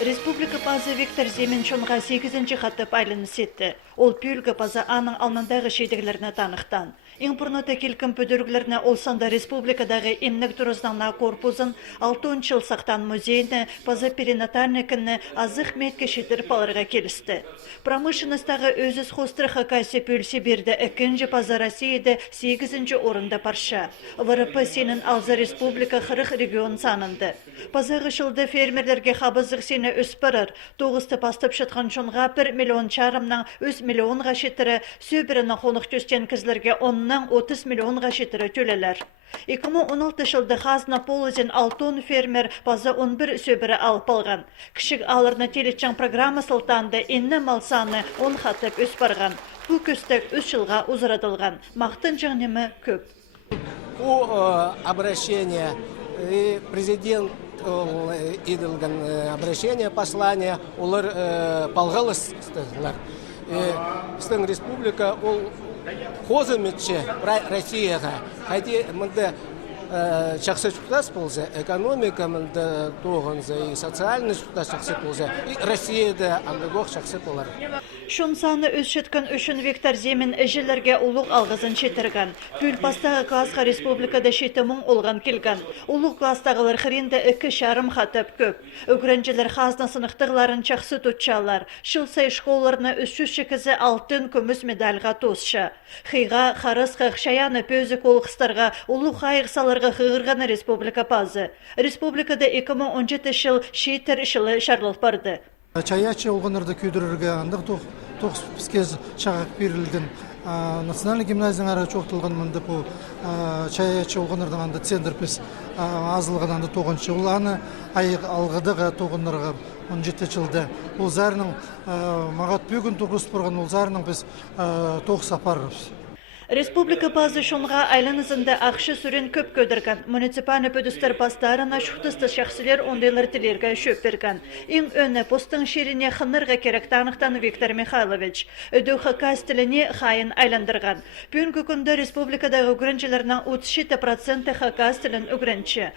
Республика пазы Виктор Земеншонға 8-ші хатты пайлыныс етті. Ол пүлгі пазы аның алнандағы шейдігілеріне танықтан. Ең бұрныты келкім пөдіргілеріне олсанда республикадағы емнік тұрызнана корпузын 6 жыл сақтан музейні пазы перинатарникіні азық метке шетір палырға келісті. Промышленностағы өзіз хострыға кәсіп өлсе берді 2-ші пазы Россияды 8-ші орында парша. ВРП сенің алза республика 40 регион санынды. Пазағы шылды фермерлерге қабызық сені өспірір. 9-ты пастып шытқан шонға 1 миллион чарымның 3 миллионға шетірі, сөбірінің қонық төстен кізлерге 30 миллионға шетірі төлелер. 2016 жылды қазына полызен 6 фермер пазы 11 сөбірі алып алған. Кішік алырны телетчан программа сылтанды енні мал саны 10 хатып өспарған. Бұл көстік 3 жылға ұзырадылған. Мақтын жаңнемі көп. Обращение президент обращение, послание, олар палғалыс істеділер. Біздің республика ол қозыметші Россияға. Қайде мұнда жақсы жұқтас болса, экономика мұнда тоғынза, и социальный жұқтас жақсы болса, и Россияда андығық жақсы болар. Шон саны өз шеткін үшін Виктор Земен әжелерге ұлық алғызын шетірген. Пүл пастағы класқа республикада шеті мұң олған келген. Ұлық кластағылар қыренді 2,5 хатып көп. Өгіренжелер қазна сынықтығыларын чақсы тұтчалар. Шылсай шқоларына үсші шекізі алтын көміс медальға тосшы. Қиға, қарысқық, шаяны пөзі қолқыстарға ұлық қайықсаларға қығырғаны республика пазы. Республикада 2017 жыл шетір жылы шарлық барды. Чаячы олғанырды көйдірірге андық тоқс піскез шағақ берілген национальный гимназияның ары çoğtılған мұнды бұл чаячы олғанырдың анды центр піс азылған анды тоғыншы. Ол аны айық алғыдығы тоғынырға 17 жылды. Ол зарының мағат бөгін тоғыс бұрған ол зарының біз тоғыс апарырыз. Республика пазы шонға айланызында ақшы сүрен көп көдірген. Муниципаны пөдістер пастарына шуқтысты шақсылер ондайлар тілерге шөп берген. Ең өні постың шеріне қынырға керек танықтан Виктор Михайлович. Өдеуқы кастіліне қайын айландырған. Бүгінгі күнді республикадағы үгіріншілерінің 37% қақастілін үгірінші.